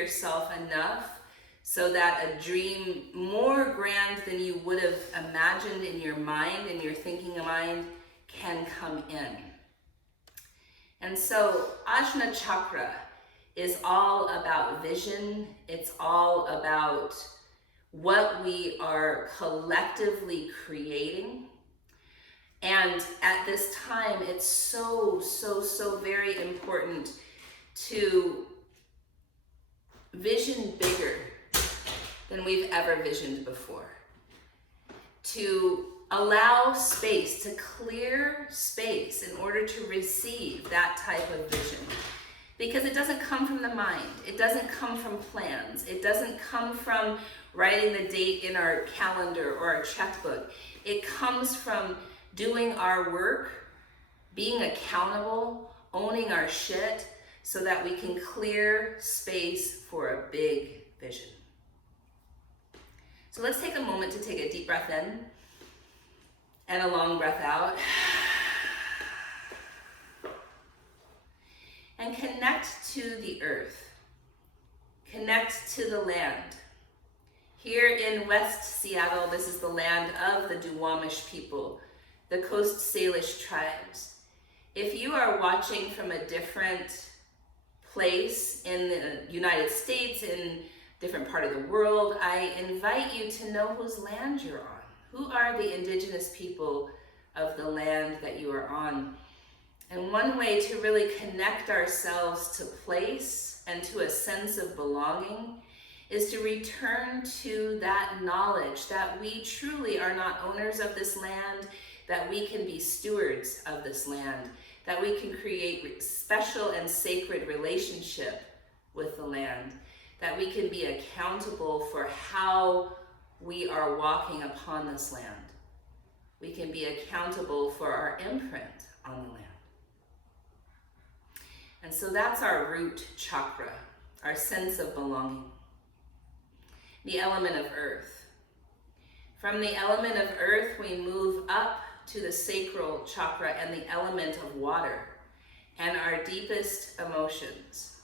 yourself enough so that a dream more grand than you would have imagined in your mind, in your thinking mind, can come in. And so Ajna Chakra is all about vision. It's all about what we are collectively creating. And at this time, it's so very important to vision bigger than we've ever visioned before. To allow space, to clear space in order to receive that type of vision. Because it doesn't come from the mind. It doesn't come from plans. It doesn't come from writing the date in our calendar or our checkbook. It comes from doing our work, being accountable, owning our shit, so that we can clear space for a big vision. So let's take a moment to take a deep breath in and a long breath out. And connect to the earth. Connect to the land. Here in West Seattle, this is the land of the Duwamish people, the Coast Salish tribes. If you are watching from a different place in the United States, in a different part of the world, I invite you to know whose land you're on. Who are the indigenous people of the land that you are on? And one way to really connect ourselves to place and to a sense of belonging is to return to that knowledge that we truly are not owners of this land, that we can be stewards of this land, that we can create special and sacred relationship with the land, that we can be accountable for how we are walking upon this land. We can be accountable for our imprint on the land. And so that's our root chakra, our sense of belonging. The element of earth. From the element of earth, we move up to the sacral chakra and the element of water, and our deepest emotions,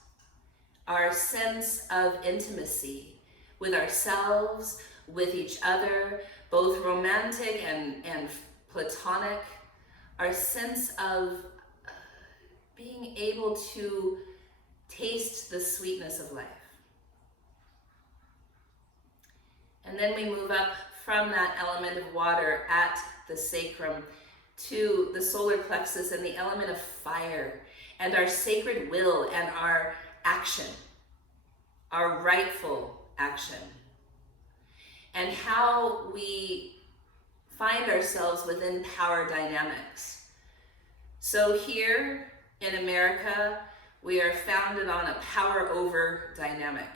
our sense of intimacy with ourselves, with each other, both romantic and platonic, our sense of being able to taste the sweetness of life. And then we move up from that element of water at the sacrum to the solar plexus and the element of fire and our sacred will and our action, our rightful action, and how we find ourselves within power dynamics. So here in America, we are founded on a power over dynamic.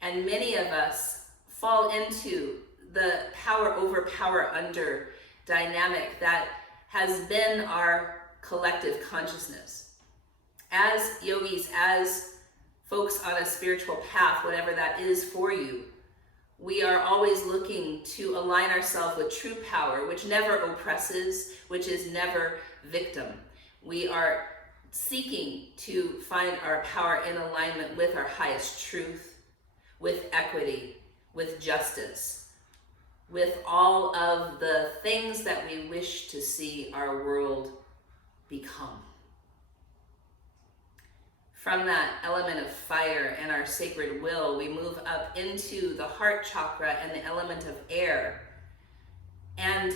And many of us fall into the power over, power under dynamic that has been our collective consciousness. As yogis, as folks on a spiritual path, whatever that is for you, we are always looking to align ourselves with true power, which never oppresses, which is never victim. We are seeking to find our power in alignment with our highest truth, with equity, with justice, with all of the things that we wish to see our world become. From that element of fire and our sacred will, we move up into the heart chakra and the element of air. And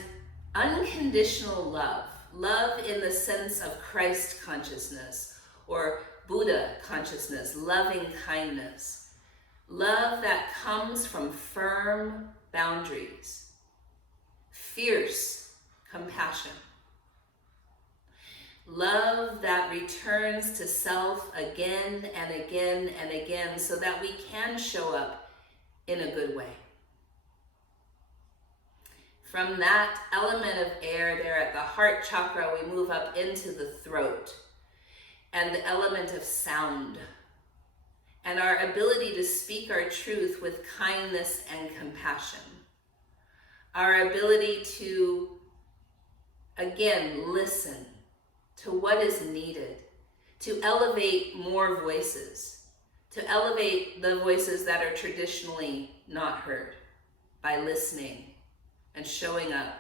unconditional love, love in the sense of Christ consciousness or Buddha consciousness, loving kindness, love that comes from firm boundaries, fierce compassion, love that returns to self again and again and again so that we can show up in a good way. From that element of air there at the heart chakra, we move up into the throat and the element of sound and our ability to speak our truth with kindness and compassion. Our ability to, again, listen to what is needed, to elevate more voices, to elevate the voices that are traditionally not heard by listening and showing up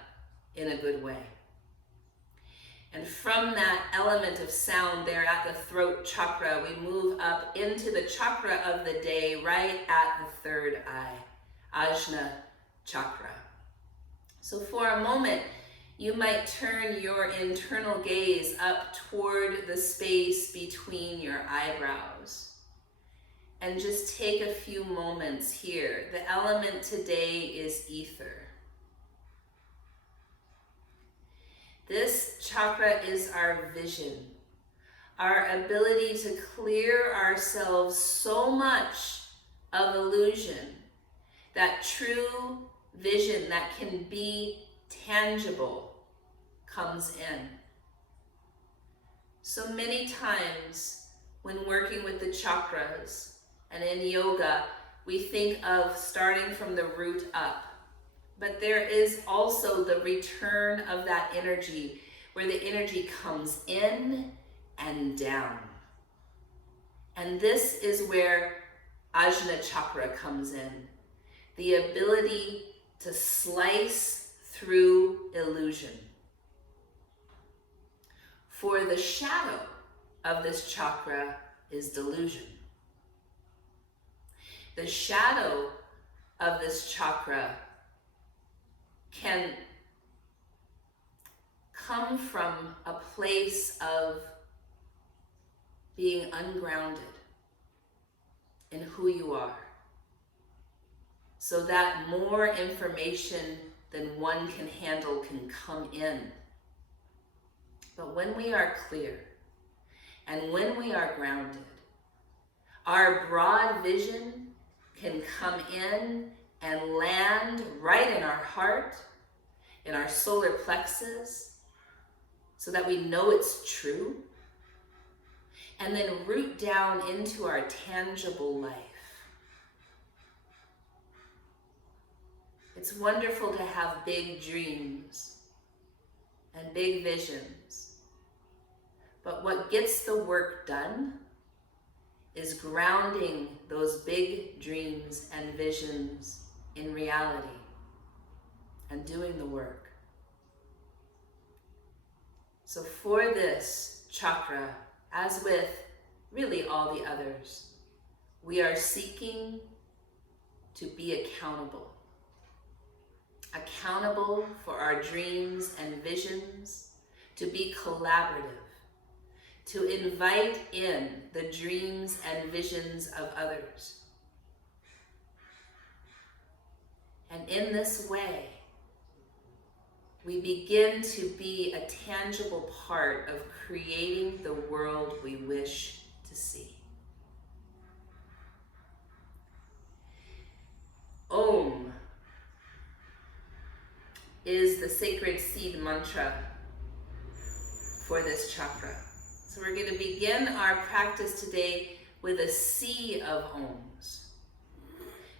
in a good way. And from that element of sound there at the throat chakra, we move up into the chakra of the day, right at the third eye, Ajna chakra. So for a moment, you might turn your internal gaze up toward the space between your eyebrows. And just take a few moments here. The element today is ether. This chakra is our vision, our ability to clear ourselves so much of illusion, that true vision that can be tangible comes in. So many times when working with the chakras and in yoga, we think of starting from the root up. But there is also the return of that energy, where the energy comes in and down. And this is where Ajna chakra comes in. The ability to slice through illusion. For the shadow of this chakra is delusion. The shadow of this chakra can come from a place of being ungrounded in who you are, so that more information than one can handle can come in. But when we are clear and when we are grounded, our broad vision can come in and land right in our heart, in our solar plexus, so that we know it's true, and then root down into our tangible life. It's wonderful to have big dreams and big visions, but what gets the work done is grounding those big dreams and visions in reality and doing the work. So for this chakra, as with really all the others, we are seeking to be accountable. Accountable for our dreams and visions, to be collaborative, to invite in the dreams and visions of others. And in this way, we begin to be a tangible part of creating the world we wish to see. Om is the sacred seed mantra for this chakra. So we're going to begin our practice today with a sea of Oms,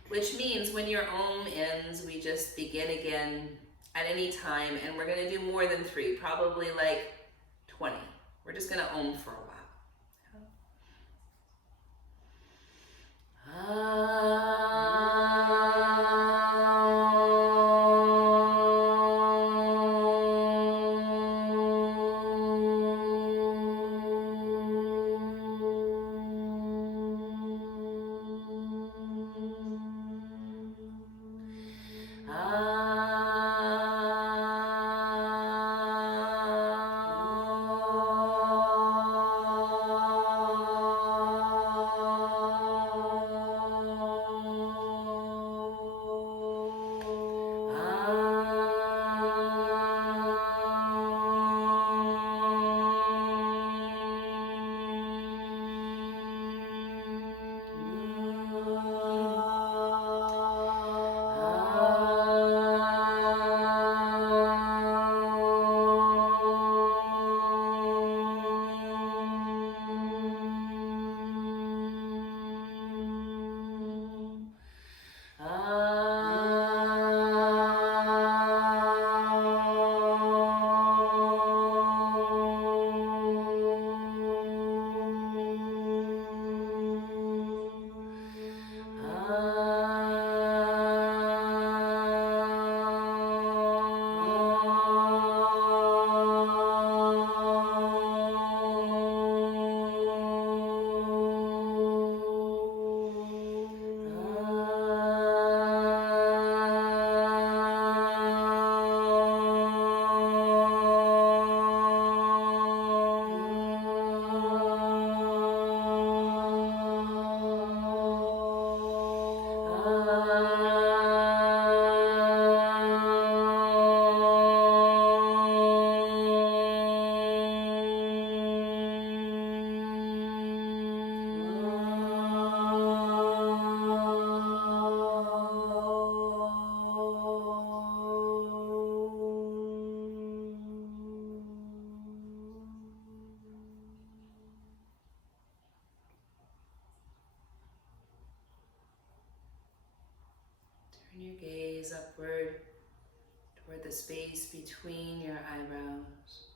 which means when your Om ends, we just begin again at any time, and we're going to do more than 3, probably like 20. We're just going to Om for a while. Turn your gaze upward toward the space between your eyebrows.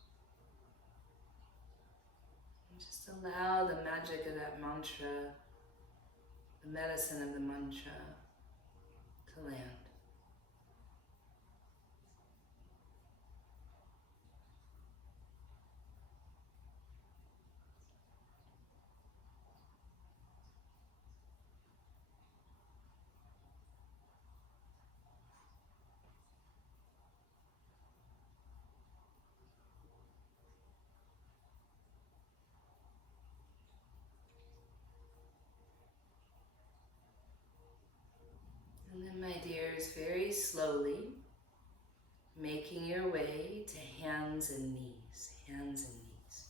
And just allow the magic of that mantra, the medicine of the mantra, to land. And then, my dears, very slowly, making your way to hands and knees, hands and knees.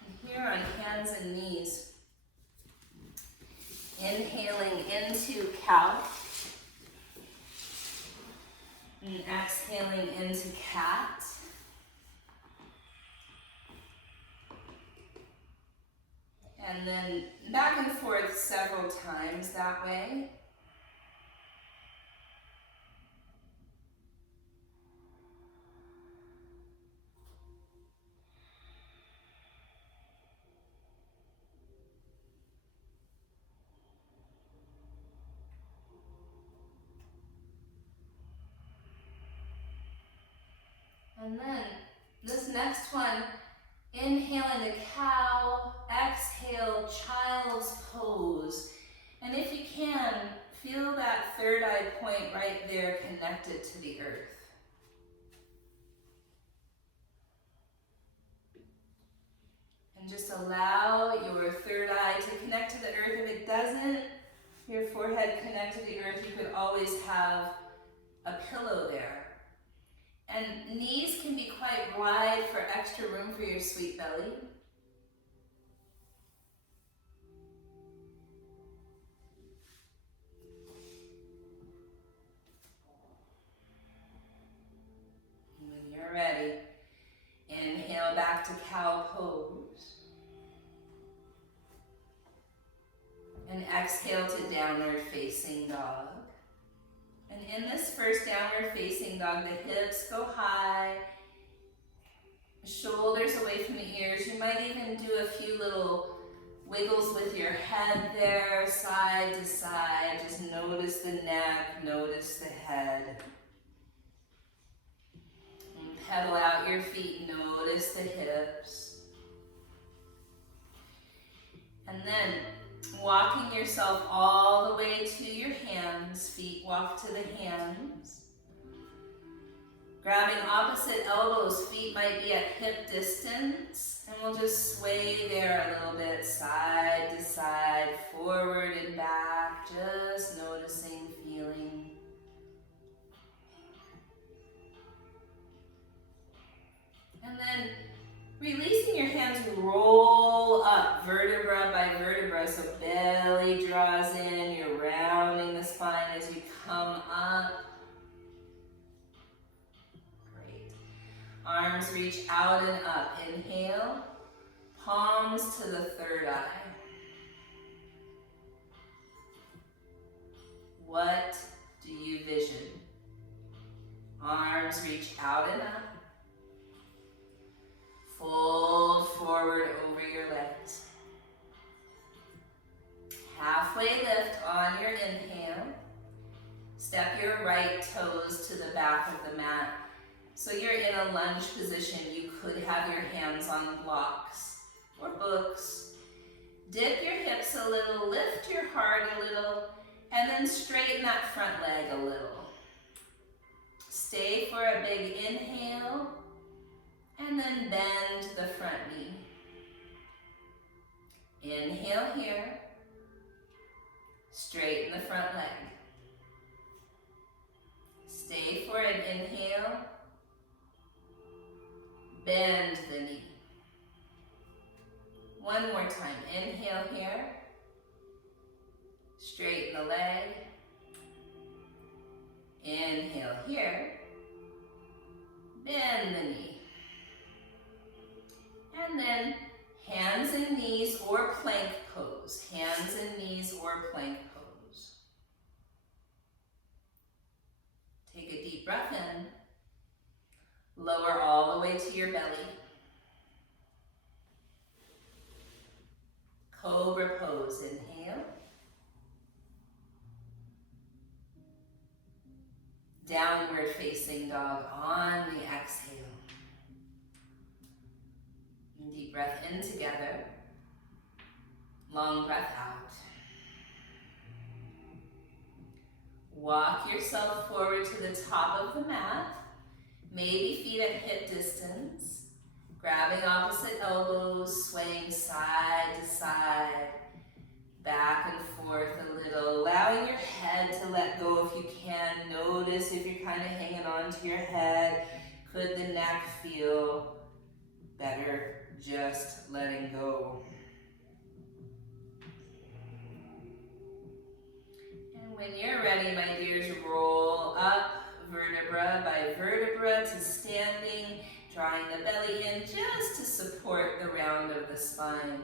And here on hands and knees, inhaling into cow, and exhaling into cat. And then back and forth several times that way. And then this next one, inhale into cow, exhale child's pose. And if you can, feel that third eye point right there connected to the earth. And just allow your third eye to connect to the earth. If it doesn't, your forehead connect to the earth, you could always have a pillow there. And knees can be quite wide for extra room for your sweet belly. When you're ready, inhale back to cow pose. And exhale to downward facing dog. And in this first downward facing dog, the hips go high, shoulders away from the ears. You might even do a few little wiggles with your head there, side to side. Just notice the neck, notice the head. And pedal out your feet, notice the hips. And then walking yourself all the way to your hands, feet walk to the hands. Grabbing opposite elbows, feet might be at hip distance, and we'll just sway there a little bit, side to side, forward and back, just noticing, feeling. And then releasing your hands, roll up vertebra by vertebra, so belly draws in, you're rounding the spine as you come up. Great. Arms reach out and up. Inhale, palms to the third eye. What do you vision? Arms reach out and up. Fold forward over your legs. Halfway lift on your inhale. Step your right toes to the back of the mat. So you're in a lunge position. You could have your hands on blocks or books. Dip your hips a little, lift your heart a little, and then straighten that front leg a little. Stay for a big inhale. And then bend the front knee. Inhale here. Straighten the front leg. Stay for an inhale. Bend the knee. One more time. Inhale here. Straighten the leg. Inhale here. Bend the knee. And then hands and knees or plank pose. Hands and knees or plank pose. Take a deep breath in. Lower all the way to your belly. Cobra pose. Inhale. Downward facing dog on the exhale. And deep breath in together. Long breath out. Walk yourself forward to the top of the mat. Maybe feet at hip distance. Grabbing opposite elbows, swaying side to side. Back and forth a little. Allowing your head to let go if you can. Notice if you're kind of hanging on to your head. Could the neck feel better just letting go? And when you're ready, my dears, roll up vertebra by vertebra to standing, drawing the belly in just to support the round of the spine.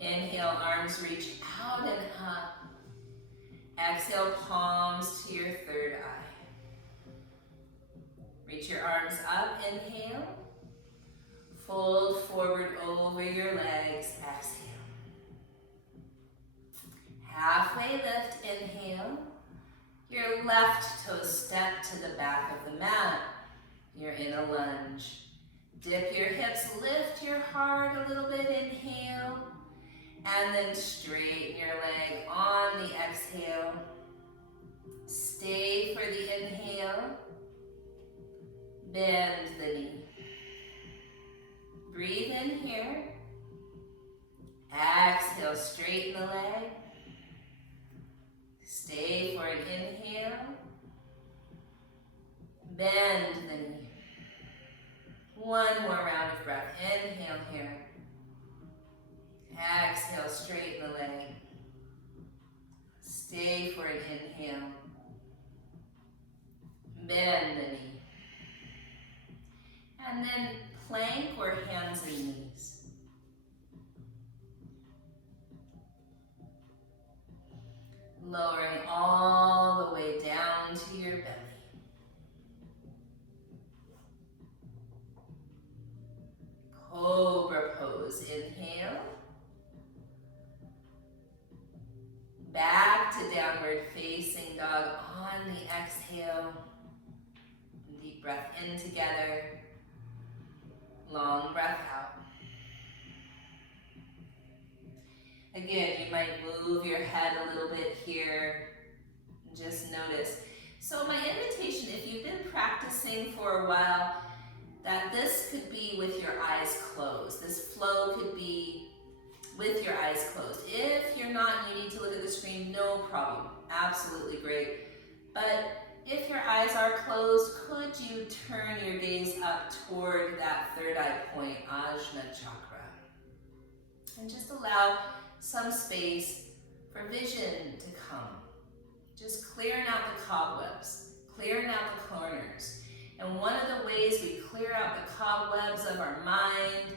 Inhale, arms reach out and up. Exhale, palms to your third eye. Reach your arms up, inhale. Fold forward over your legs, exhale. Halfway lift, inhale. Your left toe step to the back of the mat. You're in a lunge. Dip your hips, lift your heart a little bit, inhale. And then straighten your leg on the exhale. Stay for the inhale. Bend the knee. Breathe in here. Exhale, straighten the leg. Stay for an inhale. Bend the knee. One more round of breath. Inhale here. Exhale, straighten the leg. Stay for an inhale. Bend the knee. And then plank or hands and knees. Lowering all the way down to your belly. Cobra pose. Inhale. Back to downward facing dog on the exhale. Deep breath in together. Long breath out. Again, you might move your head a little bit here. Just notice. So my invitation, if you've been practicing for a while, that this could be with your eyes closed. This flow could be with your eyes closed. If you're not and you need to look at the screen, no problem. Absolutely great. But if your eyes are closed, could you turn your gaze up toward that third eye point, Ajna chakra? And just allow some space for vision to come. Just clearing out the cobwebs, clearing out the corners. And one of the ways we clear out the cobwebs of our mind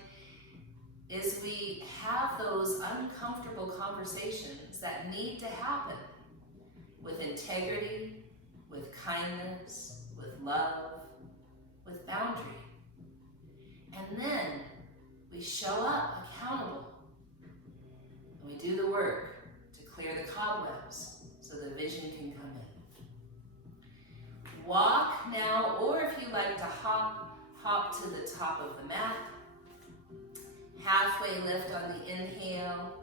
is we have those uncomfortable conversations that need to happen with integrity, with kindness, with love, with boundary. And then we show up accountable. And we do the work to clear the cobwebs so the vision can come in. Walk now, or if you like to hop to the top of the mat. Halfway lift on the inhale.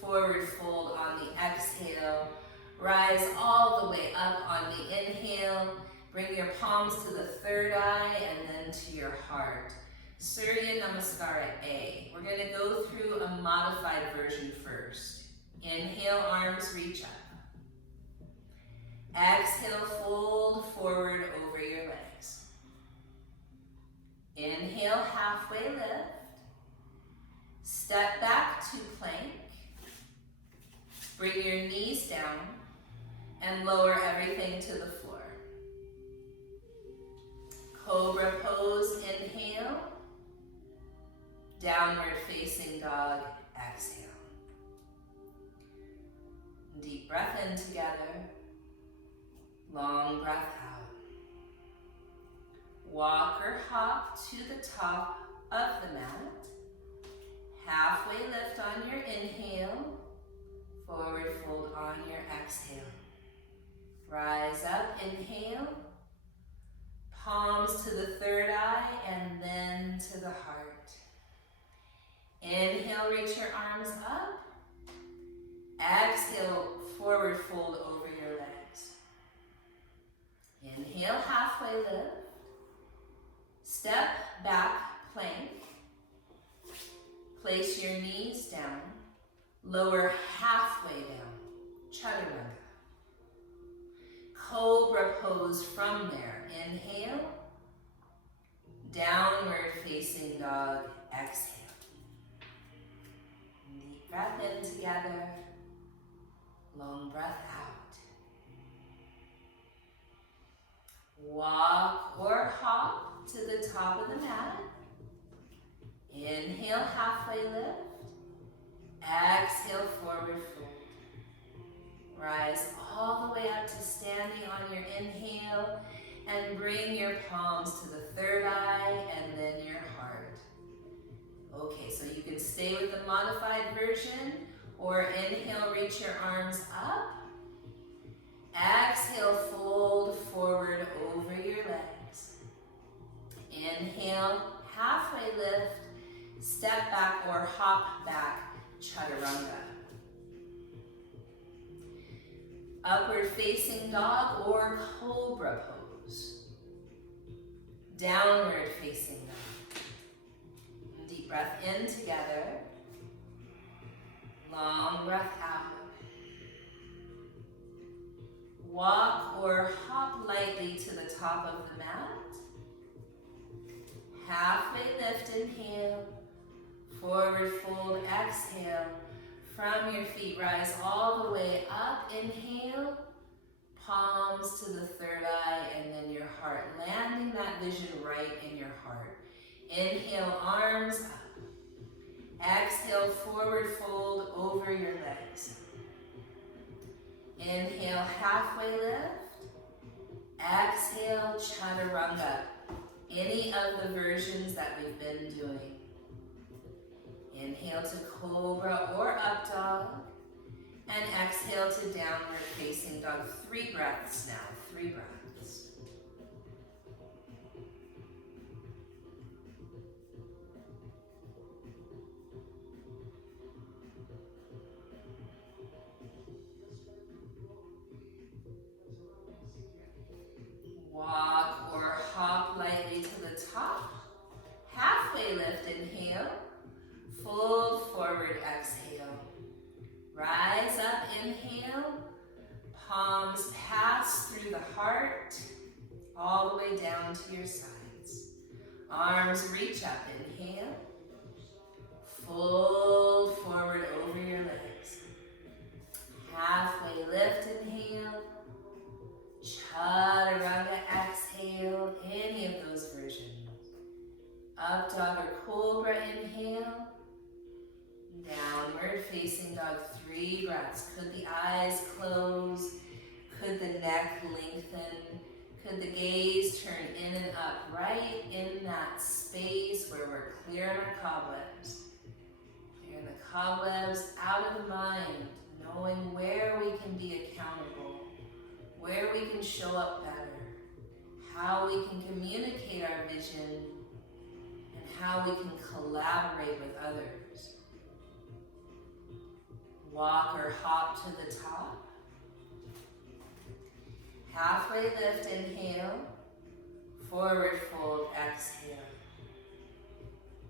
Forward fold on the exhale. Rise all the way up on the inhale. Bring your palms to the third eye and then to your heart. Surya Namaskara A. We're going to go through a modified version first. Inhale, arms reach up. Exhale, fold forward over your legs. Inhale, halfway lift. Step back to plank. Bring your knees down and lower everything to the floor. Cobra pose, inhale. Downward facing dog, exhale. Deep breath in together. Long breath out. Walk or hop to the top of the mat. Halfway lift on your inhale. Forward fold on your exhale. Rise up, inhale. Palms to the third eye and then to the heart. Inhale, reach your arms up. Exhale, forward fold over your legs. Inhale, halfway lift. Step back, plank. Place your knees down. Lower halfway down, chaturanga. Cobra pose from there. Inhale. Downward facing dog, exhale. Deep breath in together. Long breath out. Walk or hop to the top of the mat. Inhale, halfway lift. Exhale, forward fold. Rise all the way up to standing on your inhale and bring your palms to the third eye and then your heart. Okay, so you can stay with the modified version or inhale, reach your arms up. Exhale, fold forward over your legs. Inhale, halfway lift, step back or hop back, chaturanga. Upward facing dog or cobra pose. Downward facing dog. Deep breath in together. Long breath out. Walk or hop lightly to the top of the mat. Halfway lift, inhale. Forward fold, exhale. From your feet, rise all the way up. Inhale. Palms to the third eye and then your heart. Landing that vision right in your heart. Inhale, arms up. Exhale, forward fold over your legs. Inhale, halfway lift. Exhale, chaturanga. Any of the versions that we've been doing. Inhale to cobra or up dog. And exhale to downward facing dog. 3 breaths now, 3 breaths. Walk or hop lightly to the top. Halfway lift, inhale. Fold forward, exhale. Rise up, inhale. Palms pass through the heart, all the way down to your sides. Arms reach up, inhale. Fold forward over your legs. Halfway lift, inhale. Chaturanga, exhale. Any of those versions. Up dog or cobra, inhale. Downward facing dog, 3 breaths. Could the eyes close? Could the neck lengthen? Could the gaze turn in and up right in that space where we're clearing our cobwebs? Clearing the cobwebs out of the mind, knowing where we can be accountable, where we can show up better, how we can communicate our vision, and how we can collaborate with others. Walk or hop to the top. Halfway lift, inhale. Forward fold, exhale.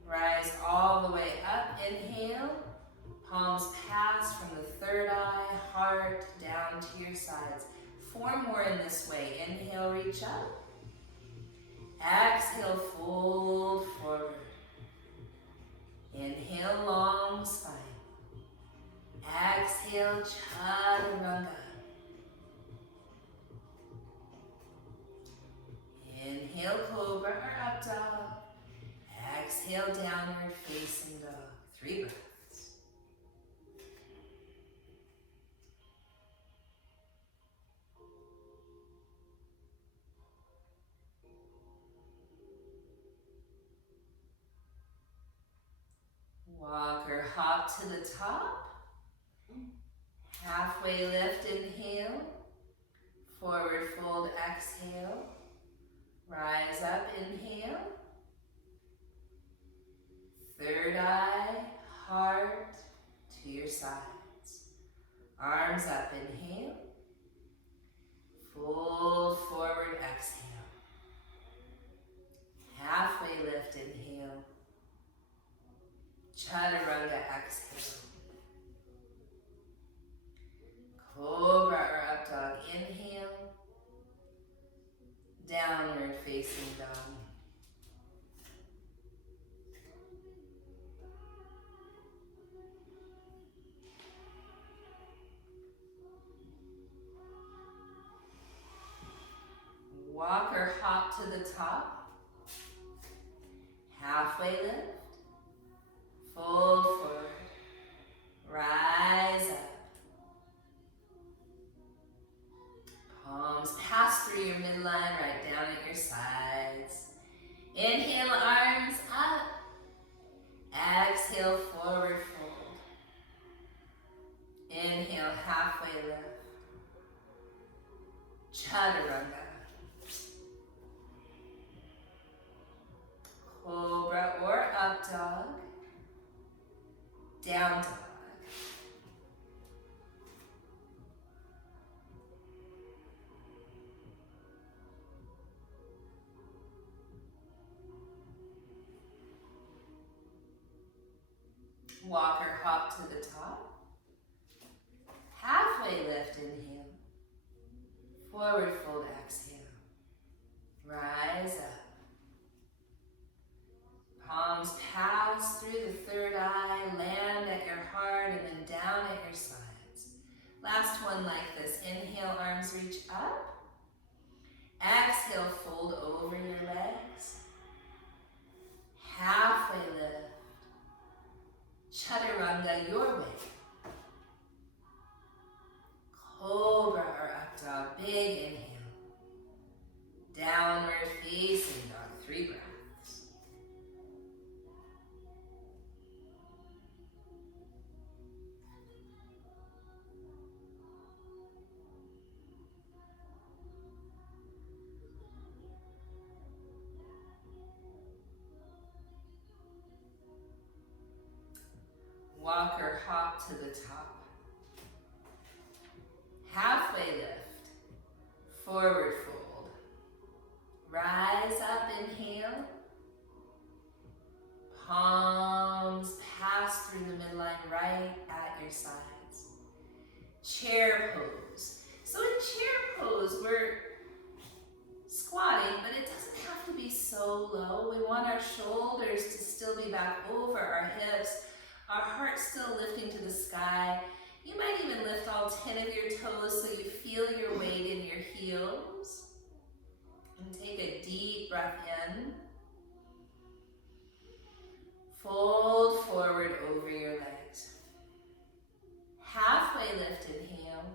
Rise all the way up, inhale. Palms pass from the third eye, heart, down to your sides. 4 more in this way. Inhale, reach up. Exhale, fold forward. Inhale, long spine. Exhale, chaturanga. Inhale, cobra. hop to the top. Halfway lift, inhale. Forward fold, exhale. Rise up, inhale. Third eye, heart to your sides. Arms up, inhale. Fold forward, exhale. Halfway lift, inhale. Chaturanga, exhale. Cobra or up dog, inhale. Downward facing dog. Walk or hop to the top. Halfway lift. Fold forward. Rise up. Palms pass through your midline, right down at your sides. Inhale, arms up. Exhale, forward fold. Inhale, halfway lift. Chaturanga. Cobra or up dog. Down dog. Walk or hop to the top. Halfway lift, inhale. Forward fold, exhale. Rise up. Palms pass through the third eye, land at your heart, and then down at your sides. Last one like this. Inhale, arms reach up. Exhale, fold over your legs. Halfway lift. Chaturanga, your way. Cobra or up dog, big inhale. Downward facing dog, 3 breaths. Walk or hop to the top. Halfway lift. Forward fold. Rise up, inhale. Palms pass through the midline, right at your sides. Chair pose. So in chair pose, we're squatting, but it doesn't have to be so low. We want our shoulders to still be back over our hips. Our heart still lifting to the sky. You might even lift all 10 of your toes so you feel your weight in your heels. And take a deep breath in. Fold forward over your legs. Halfway lift, inhale.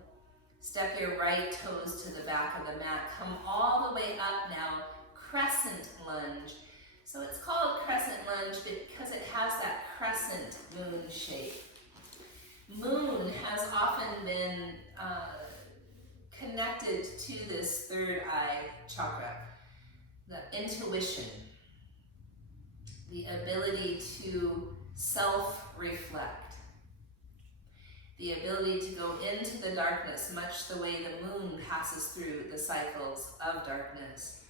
Step your right toes to the back of the mat. Come all the way up now. Crescent lunge. So it's called crescent lunge because it has that crescent moon shape. Moon has often been connected to this third eye chakra, the intuition, the ability to self-reflect, the ability to go into the darkness, much the way the moon passes through the cycles of darkness,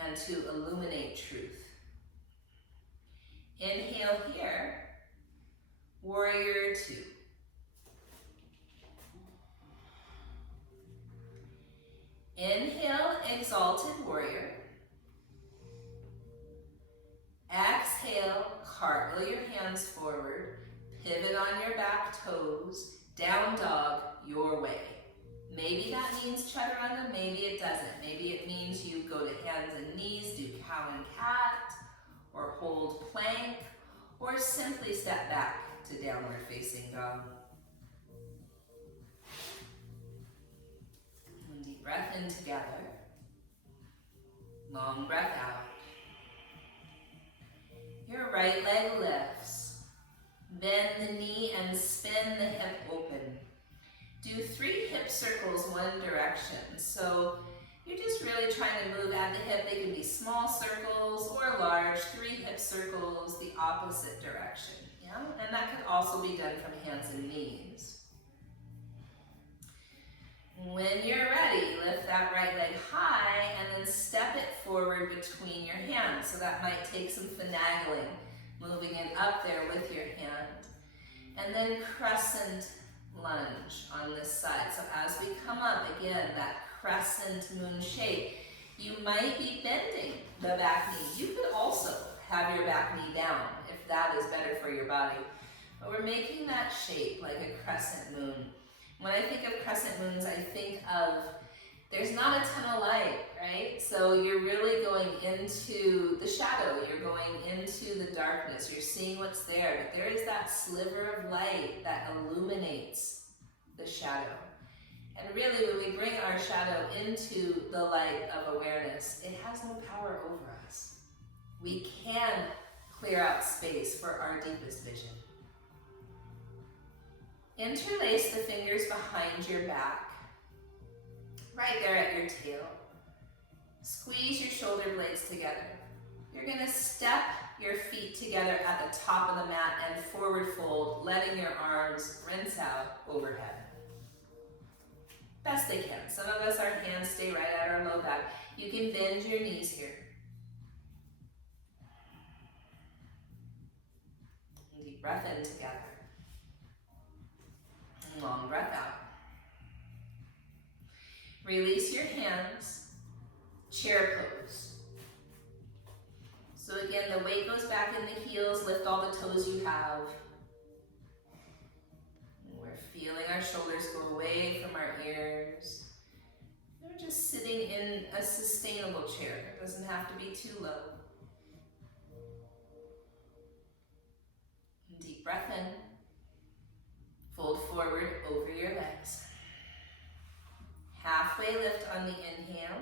and to illuminate truth. Inhale here, warrior 2. Inhale, exalted warrior. Exhale, cartwheel your hands forward, pivot on your back toes, down dog, your way. Maybe that means chaturanga, maybe it doesn't. Maybe it means you go to hands and knees, do cow and cat, or hold plank, or simply step back to downward facing dog. And deep breath in together. Long breath out. Your right leg lifts. Bend the knee and spin the hip open. Do 3 hip circles one direction. So you're just really trying to move at the hip. They can be small circles or large, 3 hip circles the opposite direction. Yeah? And that could also be done from hands and knees. When you're ready, lift that right leg high and then step it forward between your hands. So that might take some finagling, moving it up there with your hand. And then crescent lunge on this side. So as we come up, again, that crescent moon shape, you might be bending the back knee. You could also have your back knee down if that is better for your body. But we're making that shape like a crescent moon. When I think of crescent moons, I think of there's not a ton of light, right? So you're really going into the shadow, you're going into the darkness, you're seeing what's there, but there is that sliver of light that illuminates the shadow. And really, when we bring our shadow into the light of awareness, it has no power over us. We can clear out space for our deepest vision. Interlace the fingers behind your back, right there at your tail. Squeeze your shoulder blades together. You're going to step your feet together at the top of the mat and forward fold, letting your arms rinse out overhead. Best they can. Some of us, our hands stay right at our low back. You can bend your knees here. Deep breath in together. Long breath out. Release your hands, chair pose. So again, the weight goes back in the heels, lift all the toes you have. We're feeling our shoulders go away from our ears. We're just sitting in a sustainable chair. It doesn't have to be too low. Deep breath in. Fold forward over your legs. Halfway lift on the inhale.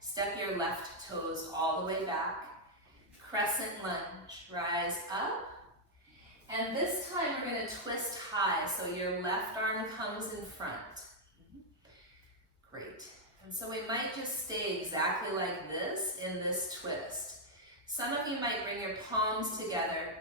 Step your left toes all the way back. Crescent lunge. Rise up. And this time we're going to twist high, so your left arm comes in front. Great. And so we might just stay exactly like this in this twist. Some of you might bring your palms together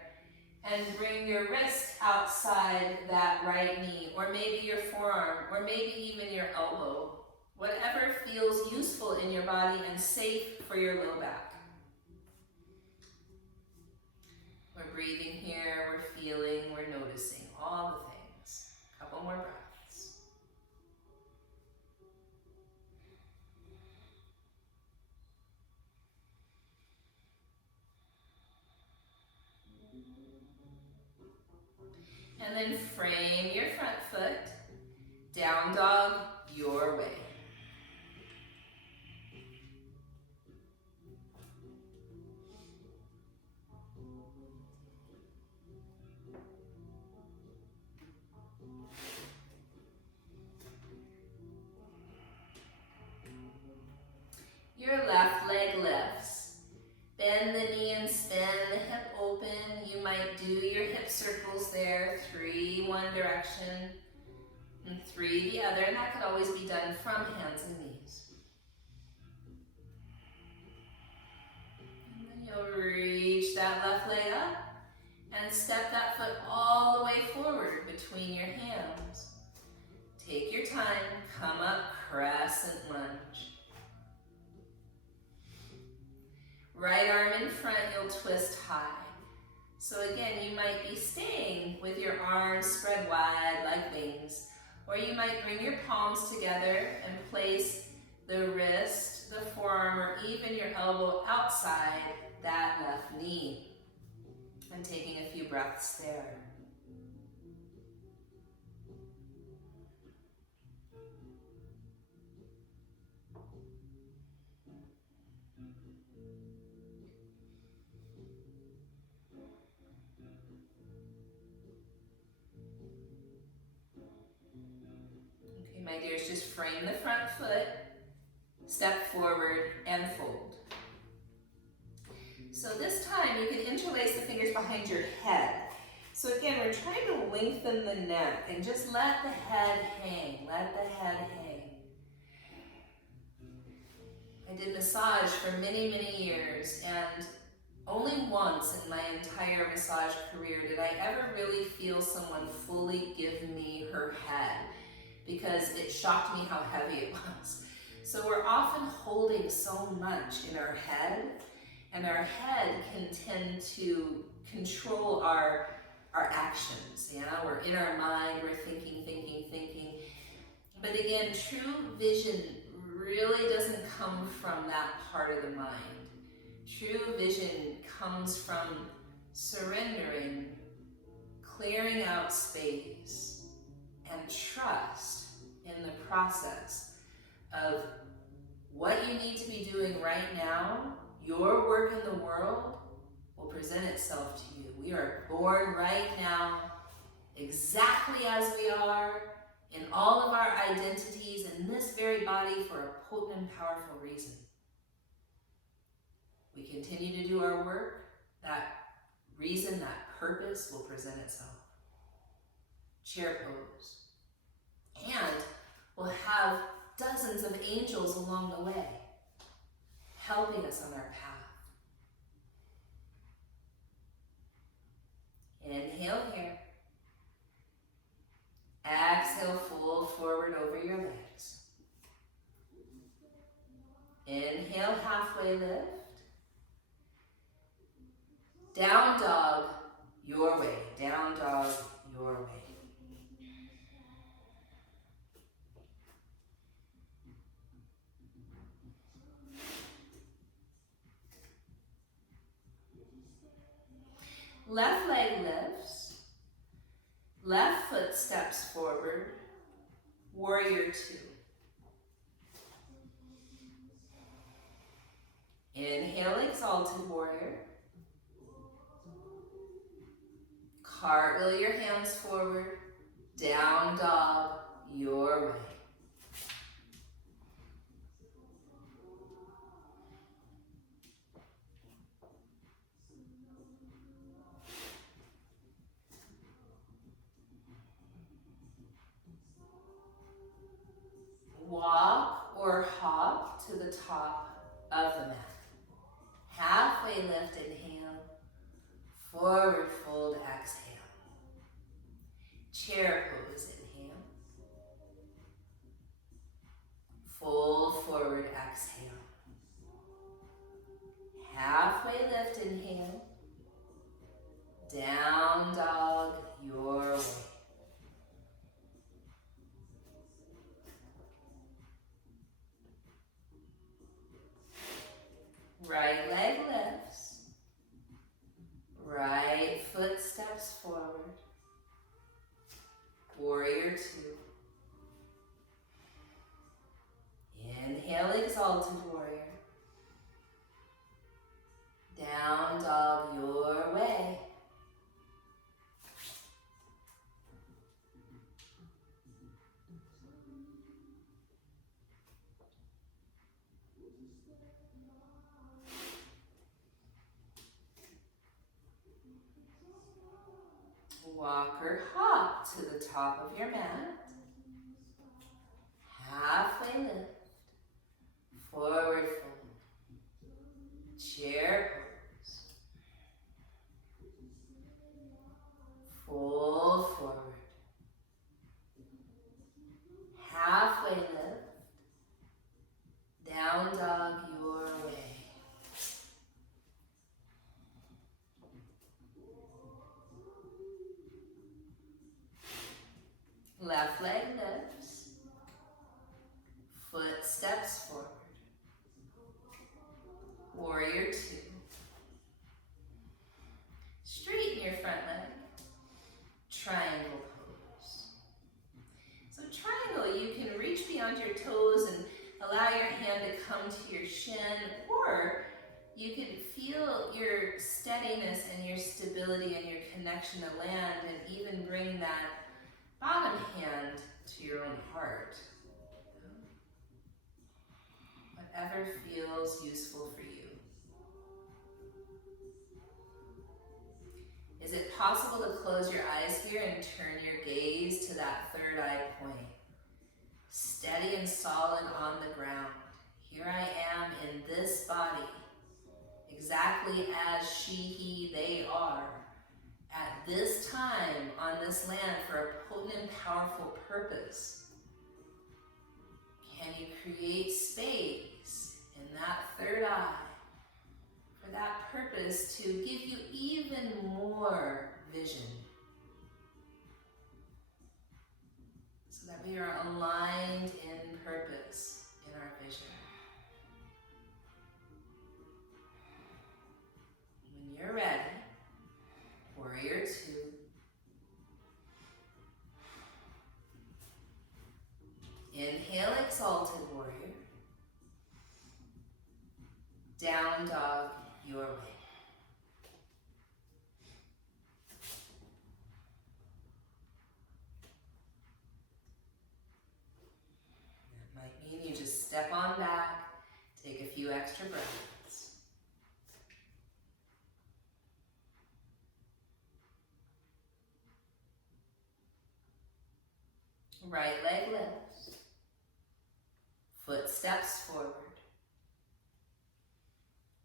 and bring your wrist outside that right knee, or maybe your forearm, or maybe even your elbow. Whatever feels useful in your body and safe for your low back. We're breathing here, we're feeling, we're noticing all the things. A couple more breaths. And then frame your front foot, down dog, your way. Your left leg lifts. Bend the knee and spin the hip open. You might do your hip circles there. 3 one direction and 3 the other. And that could always be done from hands and knees. And then you'll reach that left leg up and step that foot all the way forward between your hands. Take your time. Come up, crescent lunge. Right arm in front, you'll twist high. So again, you might be staying with your arms spread wide like wings, or you might bring your palms together and place the wrist, the forearm, or even your elbow outside that left knee. And taking a few breaths there. My dears, just frame the front foot, step forward, and fold. So this time you can interlace the fingers behind your head. So again, we're trying to lengthen the neck and just let the head hang, let the head hang. I did massage for many, many years, and only once in my entire massage career did I ever really feel someone fully give me her head, because it shocked me how heavy it was. So we're often holding so much in our head, and our head can tend to control our actions. Yeah, we're in our mind, we're thinking. But again, true vision really doesn't come from that part of the mind. True vision comes from surrendering, clearing out space, and trust in the process of what you need to be doing right now. Your work in the world will present itself to you. We are born right now exactly as we are, in all of our identities, in this very body, for a potent and powerful reason. We continue to do our work, that reason, that purpose will present itself. Chair pose. And we'll have dozens of angels along the way, helping us on our path. Inhale here. Exhale, fold forward over your legs. Inhale, halfway lift. Down dog, your way. Down dog, your way. Left leg lifts. Left foot steps forward. Warrior two. Inhale, exalted warrior. Cartwheel your hands forward. Down dog, your way. Walk or hop to the top of the mat. Halfway lift, inhale. Forward fold, exhale. Chair pose, inhale. Fold forward, exhale. Halfway lift, inhale. Down dog, your way. Right leg lifts. Right foot steps forward. Warrior two. Inhale, exalted warrior. Down dog, your way. Walk or hop to the top of your mat. Halfway lift. Forward fold. Chair pose. Fold forward. Halfway lift. Down dog, your way. Left leg lifts. Foot steps forward. Warrior two. Straighten your front leg. Triangle pose. So triangle, you can reach beyond your toes and allow your hand to come to your shin, or you can feel your steadiness and your stability and your connection to land, and even bring that bottom hand to your own heart. Whatever feels useful for you. Is it possible possible to close your eyes here and turn your gaze to that third eye point? Steady and solid on the ground. Here I am in this body, exactly as she, he, they are, at this time on this land for a potent and powerful purpose. Can you create space in that third eye for that purpose to give you even more vision, so that we are aligned in purpose in our vision? When you're ready, warrior two. Inhale, exalted warrior. Down dog, your way. That might mean you just step on back, take a few extra breaths. Right leg lifts. Foot steps forward.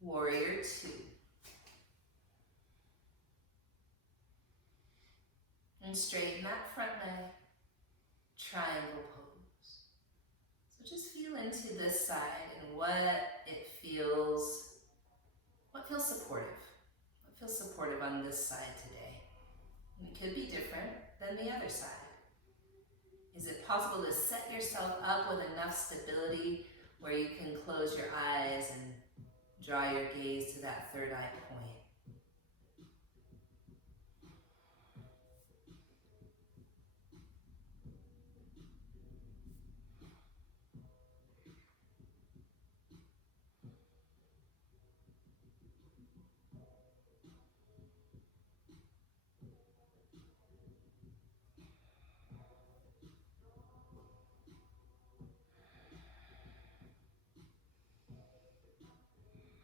Warrior two. And straighten that front leg. Triangle pose. So just feel into this side and what feels supportive. What feels supportive on this side today? And it could be different than the other side. Is it possible to set yourself up with enough stability where you can close your eyes and draw your gaze to that third eye point?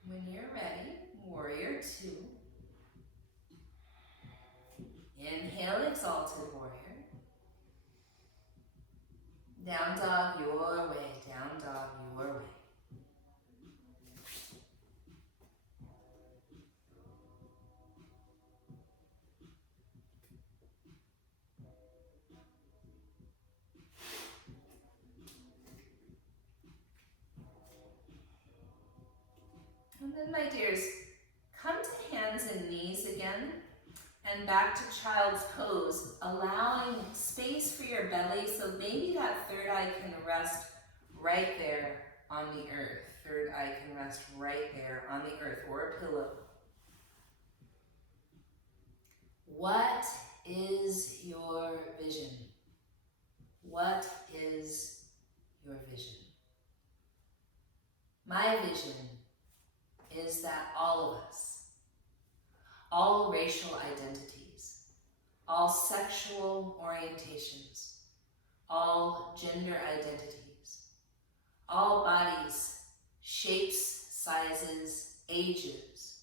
When you're ready, warrior two. Inhale, exalted warrior. Down dog your way, down dog your way. And then, my dears, come to hands and knees again and back to child's pose, allowing space for your belly so maybe that third eye can rest right there on the earth. Third eye can rest right there on the earth or a pillow. What is your vision? What is your vision? My vision is that all of us, all racial identities, all sexual orientations, all gender identities, all bodies, shapes, sizes, ages,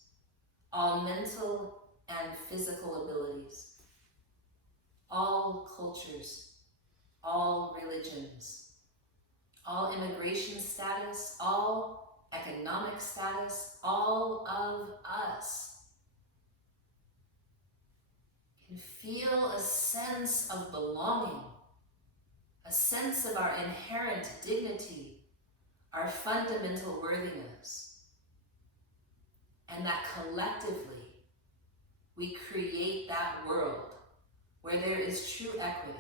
all mental and physical abilities, all cultures, all religions, all immigration status, all economic status, all of us can feel a sense of belonging, a sense of our inherent dignity, our fundamental worthiness, and that collectively we create that world where there is true equity.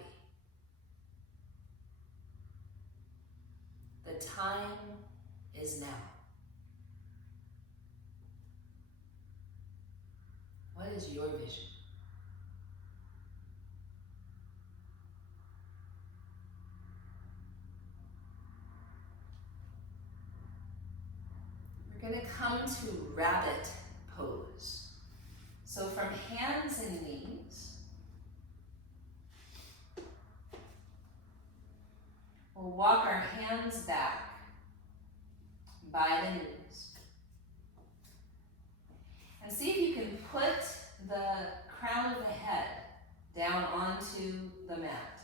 The time is now. What is your vision? We're going to come to rabbit pose. So from hands and knees, we'll walk our hands back by the knees. And see if you can put the crown of the head down onto the mat.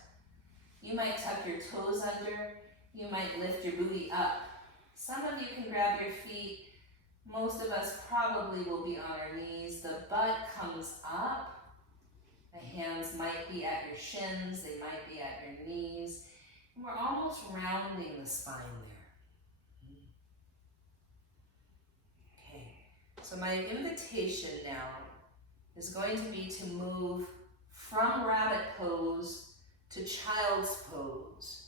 You might tuck your toes under. You might lift your booty up. Some of you can grab your feet. Most of us probably will be on our knees. The butt comes up. The hands might be at your shins. They might be at your knees. And we're almost rounding the spine there. Okay, so my invitation now is going to be to move from rabbit pose to child's pose.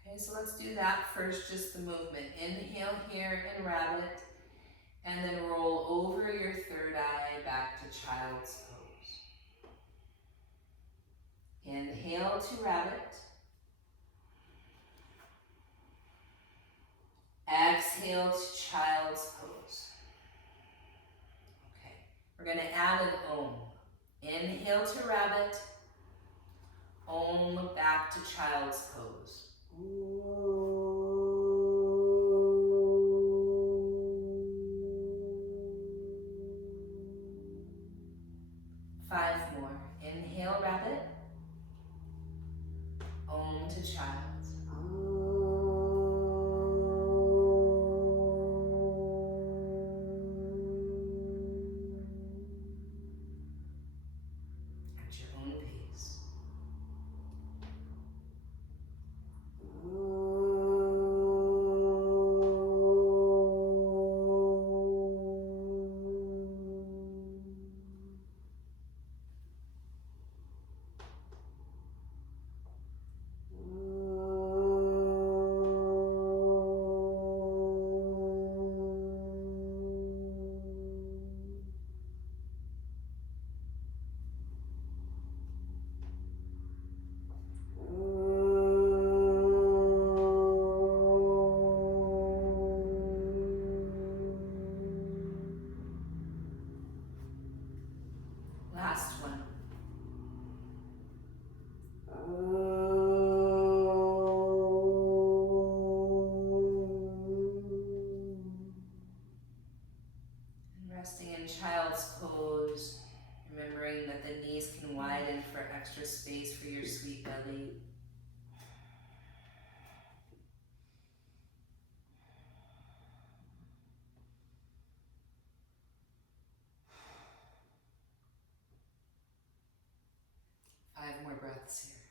Okay, so let's do that first, just the movement. Inhale here in rabbit, and then roll over your third eye back to child's pose. Inhale to rabbit. Exhale to child's pose. Okay, we're going to add an Om. Inhale to rabbit. Om back to child's pose. 5 more. Inhale rabbit. Om to child. At your own pace. Last one. And resting in child's pose, remembering that the knees can widen for extra space for your sweet belly. Five more breaths here.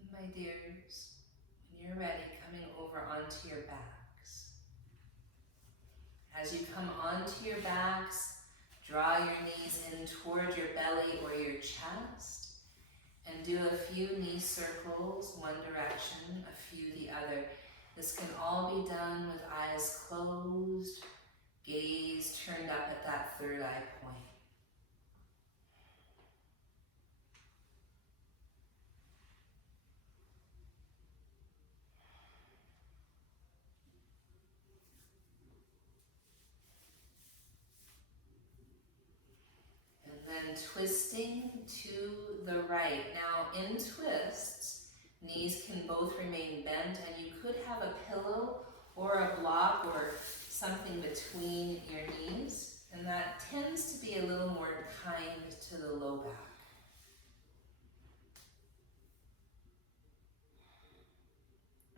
And my dears, when you're ready, coming over onto your backs. As you come onto your backs, draw your knees in toward your belly or your chest, and do a few knee circles, one direction, a few the other. This can all be done with eyes closed, gaze turned up at that third eye point. And then twisting to the right. Now in twists, knees can both remain bent, and you could have a pillow or a block or something between your knees, and that tends to be a little more kind to the low back.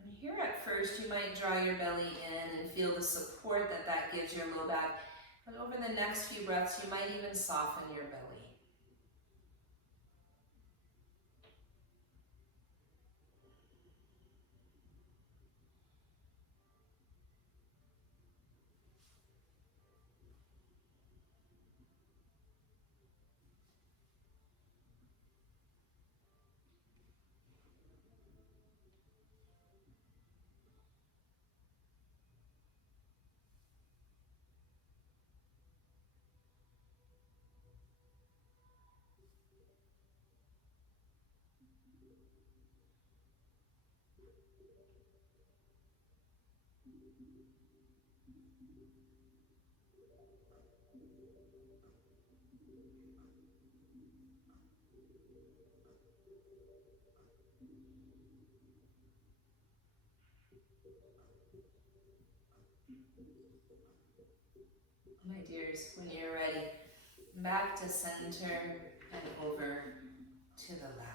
And here at first, you might draw your belly in and feel the support that that gives your low back, but over the next few breaths, you might even soften your belly. My dears, when you're ready, back to center and over to the left.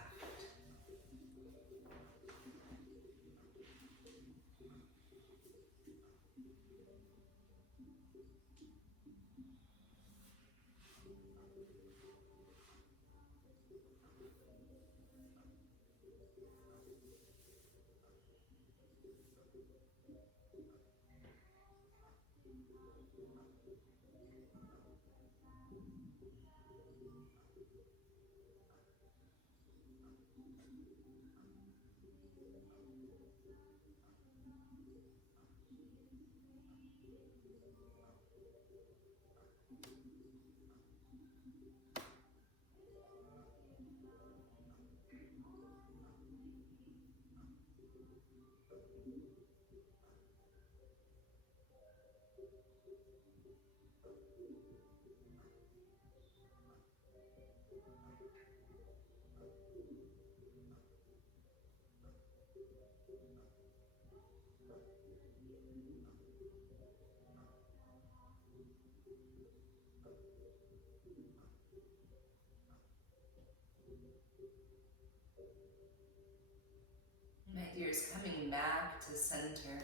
My dears, coming back to center.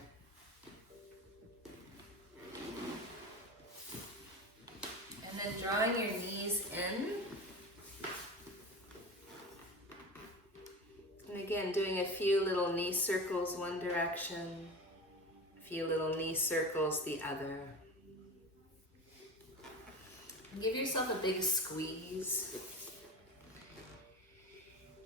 And then drawing your knees in. And again, doing a few little knee circles one direction, a few little knee circles the other. And give yourself a big squeeze.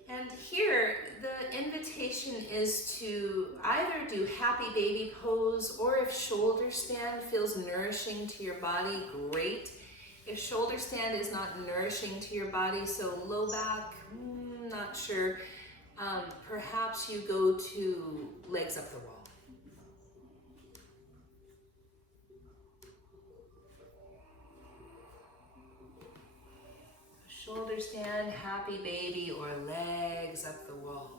And here, the invitation is to either do happy baby pose, or if shoulder stand feels nourishing to your body, great. If shoulder stand is not nourishing to your body, so low back, not sure, perhaps you go to legs up the wall. Shoulder stand, happy baby, or legs up the wall.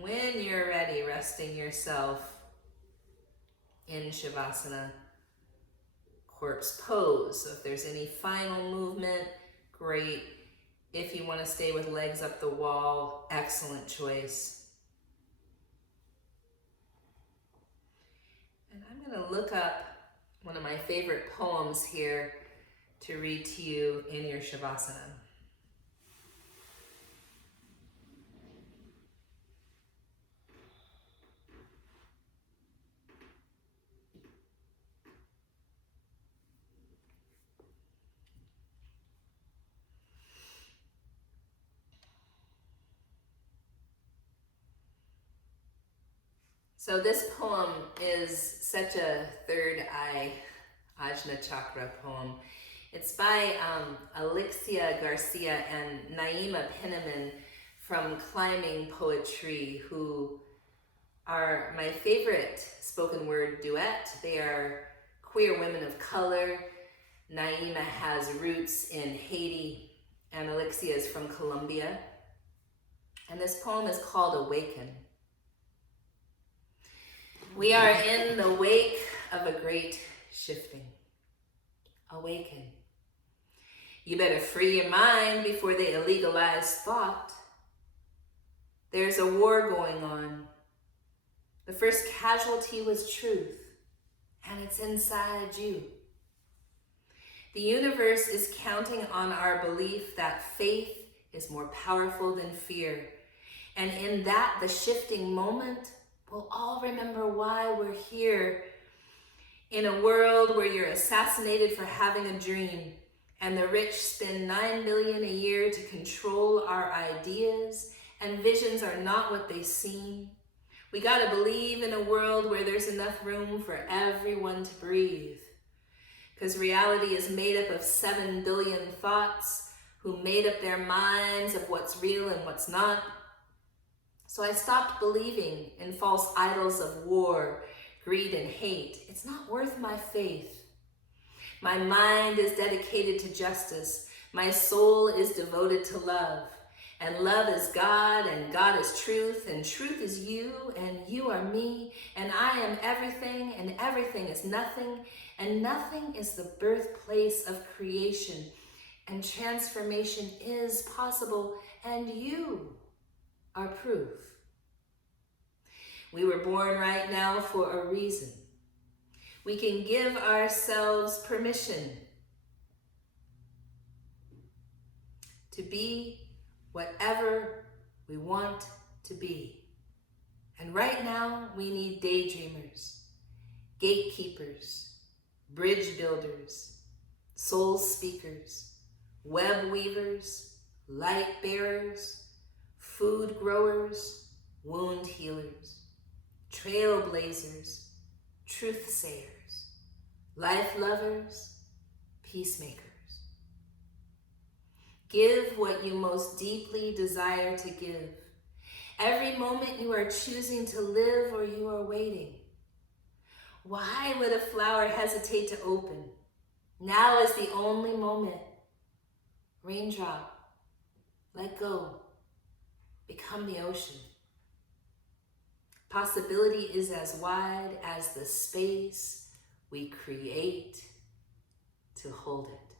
When you're ready, resting yourself in Shavasana, corpse pose. So if there's any final movement, great. If you want to stay with legs up the wall, excellent choice. And I'm going to look up one of my favorite poems here to read to you in your Shavasana. So this poem is such a third eye Ajna Chakra poem. It's by Alexia Garcia and Naima Penniman from Climbing Poetry, who are my favorite spoken word duet. They are queer women of color. Naima has roots in Haiti, and Alexia is from Colombia. And this poem is called Awaken. We are in the wake of a great shifting. Awaken. You better free your mind before they illegalize thought. There's a war going on. The first casualty was truth, and it's inside you. The universe is counting on our belief that faith is more powerful than fear. And in that, the shifting moment, we'll all remember why we're here. In a world where you're assassinated for having a dream, and the rich spend $9 billion a year to control our ideas and visions are not what they seem. We gotta believe in a world where there's enough room for everyone to breathe. Because reality is made up of 7 billion thoughts who made up their minds of what's real and what's not. So I stopped believing in false idols of war, greed, and hate. It's not worth my faith. My mind is dedicated to justice. My soul is devoted to love. And love is God, and God is truth, and truth is you, and you are me, and I am everything, and everything is nothing, and nothing is the birthplace of creation. And transformation is possible, and you are proof. We were born right now for a reason. We can give ourselves permission to be whatever we want to be. And right now, we need daydreamers, gatekeepers, bridge builders, soul speakers, web weavers, light bearers, food growers, wound healers, trailblazers, truth sayers, life lovers, peacemakers. Give what you most deeply desire to give. Every moment you are choosing to live or you are waiting. Why would a flower hesitate to open? Now is the only moment. Raindrop, let go, become the ocean. Possibility is as wide as the space we create to hold it.